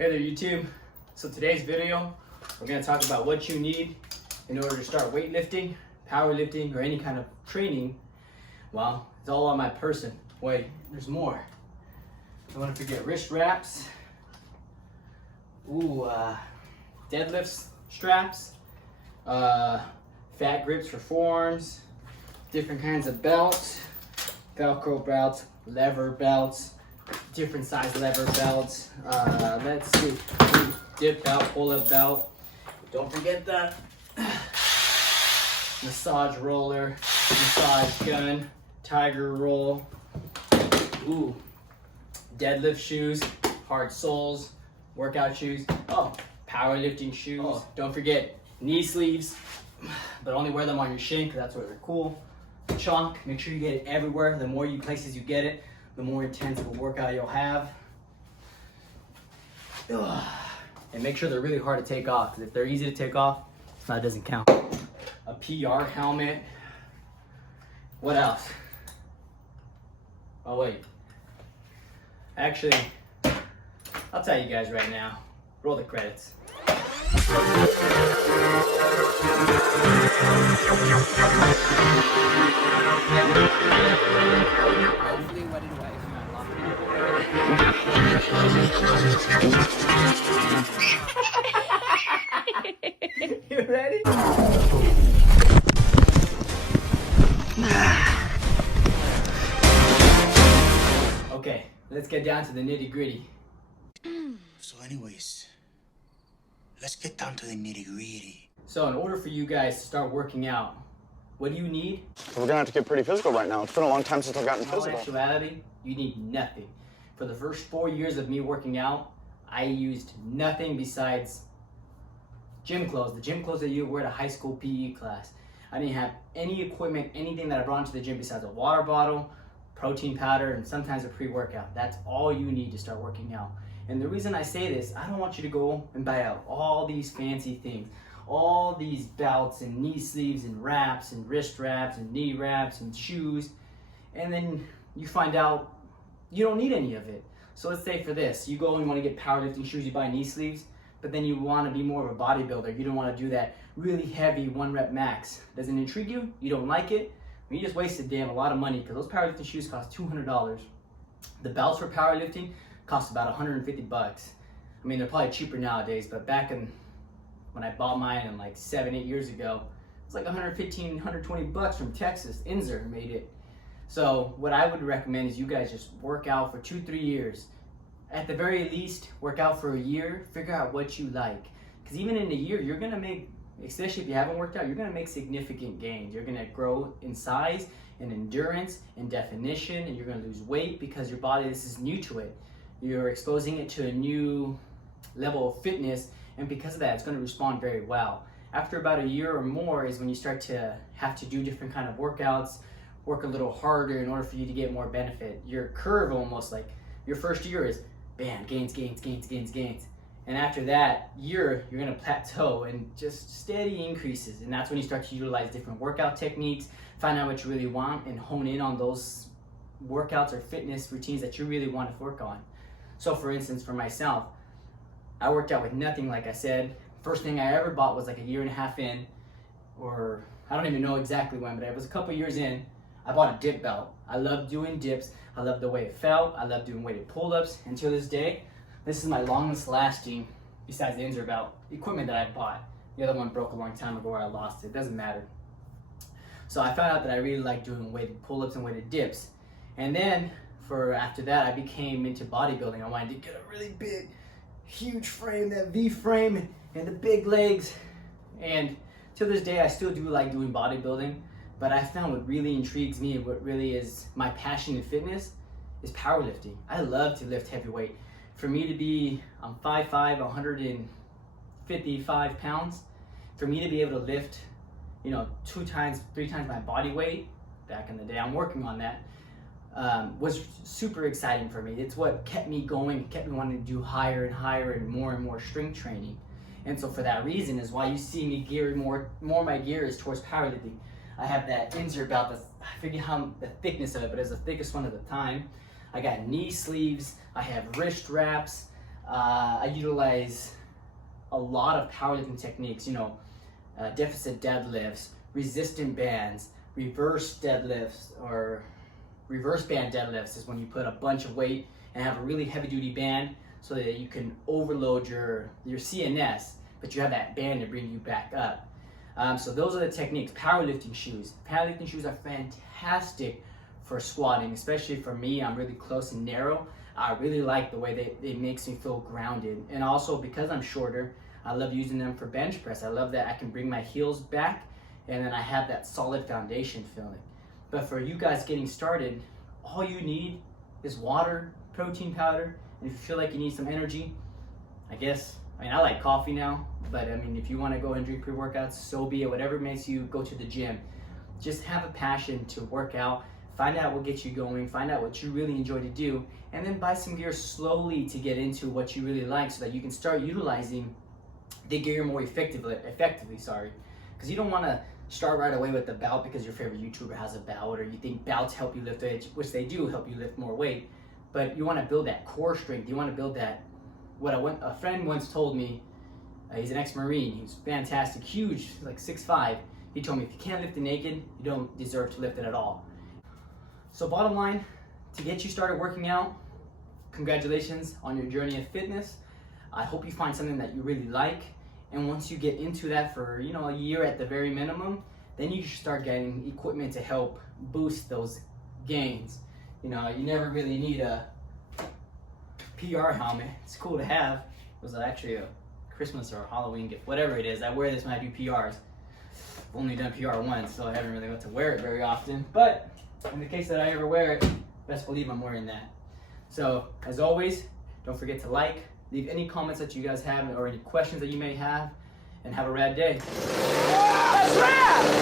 Hey there YouTube. So today's video, we're going to talk about what you need in order to start weightlifting, powerlifting, or any kind of training. Well, it's all on my person. Wait, there's more. Don't want to forget wrist wraps, deadlifts, straps, fat grips for forearms, different kinds of belts, Velcro belts, lever belts, different size lever belts. Let's see, dip belt, pull-up belt. Don't forget that massage roller, massage gun, tiger roll. Ooh, deadlift shoes, hard soles, workout shoes. Oh, powerlifting shoes. Oh, don't forget knee sleeves, but only wear them on your shin because that's where they're cool. Chalk, make sure you get it everywhere. The more places you get it, the more intense of a workout you'll have. Ugh. And make sure they're really hard to take off, because if they're easy to take off, it doesn't count. A PR helmet. What else? Oh wait. Actually, I'll tell you guys right now. Roll the credits. Hopefully wet it away. You ready? Okay, let's get down to the nitty-gritty. So anyways, let's get down to the nitty-gritty. So in order for you guys to start working out, what do you need? We're gonna have to get pretty physical right now. It's been a long time since I've gotten In physical. actuality, you need nothing. For the first 4 years of me working out, I used nothing besides gym clothes. The gym clothes that you wear to high school PE class. I didn't have any equipment, anything that I brought into the gym besides a water bottle, protein powder, and sometimes a pre-workout. That's all you need to start working out. And the reason I say this, I don't want you to go and buy out all these fancy things. All these belts and knee sleeves and wraps and wrist wraps and knee wraps and shoes, and then you find out you don't need any of it. So let's say for this, you go and want to get powerlifting shoes, you buy knee sleeves, but then you want to be more of a bodybuilder. You don't want to do that really heavy 1 rep max. Does it intrigue you? You don't like it? You just wasted a lot of money, because those powerlifting shoes cost $200. The belts for powerlifting cost about 150 bucks. I mean, they're probably cheaper nowadays, but back in when I bought mine in like 7-8 years ago, it was like 115, 120 bucks from Texas. Inzer made it. So what I would recommend is you guys just work out for 2-3 years. At the very least, work out for a year, figure out what you like. Because even in a year, you're gonna make, especially if you haven't worked out, you're gonna make significant gains. You're gonna grow in size, in endurance, in definition, and you're gonna lose weight because your body, this is new to it. You're exposing it to a new level of fitness, and because of that, it's going to respond very well. After about a year or more is when you start to have to do different kind of workouts, work a little harder in order for you to get more benefit. Your curve, almost like your first year, is bam, gains. And after that year, you're going to plateau and just steady increases. And that's when you start to utilize different workout techniques, find out what you really want, and hone in on those workouts or fitness routines that you really want to work on. So for instance, for myself, I worked out with nothing, like I said. First thing I ever bought was like a 1.5 years in, or I don't even know exactly when, but it was a couple years in. I bought a dip belt. I love doing dips. I love the way it felt. I love doing weighted pull-ups. And to this day, this is my longest lasting, besides the Inzer belt, equipment that I bought. The other one broke a long time ago, or I lost it. It doesn't matter. So I found out that I really like doing weighted pull-ups and weighted dips. And then after that, I became into bodybuilding. I wanted to get a really big, huge frame, that V frame, and the big legs. And to this day, I still do like doing bodybuilding, but I found what really intrigues me and what really is my passion in fitness is powerlifting. I love to lift heavy weight. For me to be, I'm 5'5", 155 pounds. For me to be able to lift, 2 times, 3 times my body weight, back in the day, I'm working on that, was super exciting for me. It's what kept me going, kept me wanting to do higher and higher and more strength training. And so for that reason is why you see me gearing more my gear is towards powerlifting. I have that Inzer belt, I forget how the thickness of it, but it's the thickest one at the time. I got knee sleeves, I have wrist wraps, I utilize a lot of powerlifting techniques, you know, deficit deadlifts, resistant bands, reverse deadlifts, or reverse band deadlifts is when you put a bunch of weight and have a really heavy duty band so that you can overload your CNS, but you have that band to bring you back up. So those are the techniques. Powerlifting shoes. Powerlifting shoes are fantastic for squatting, especially for me. I'm really close and narrow. I really like the way they makes me feel grounded. And also because I'm shorter, I love using them for bench press. I love that I can bring my heels back and then I have that solid foundation feeling. But for you guys getting started, all you need is water, protein powder, and if you feel like you need some energy, I like coffee now, but I mean, if you want to go and drink pre-workouts, so be it. Whatever makes you go to the gym. Just have a passion to work out, find out what gets you going, find out what you really enjoy to do, and then buy some gear slowly to get into what you really like so that you can start utilizing the gear more effectively, because you don't want to start right away with the belt because your favorite YouTuber has a belt or you think belts help you lift weight, which they do help you lift more weight, but you want to build that core strength. You want to build that, a friend once told me, he's an ex-Marine, he was fantastic, huge, like 6'5", he told me if you can't lift it naked, you don't deserve to lift it at all. So bottom line, to get you started working out, congratulations on your journey of fitness. I hope you find something that you really like, and once you get into that for a year at the very minimum, then you should start getting equipment to help boost those gains. You never really need a PR helmet. It's cool to have. It was actually a Christmas or a Halloween gift, whatever it is. I wear this when I do PRs. I've only done PR once, so I haven't really got to wear it very often. But in the case that I ever wear it, best believe I'm wearing that. So as always, don't forget to like, leave any comments that you guys have or any questions that you may have, and have a rad day. That's rad!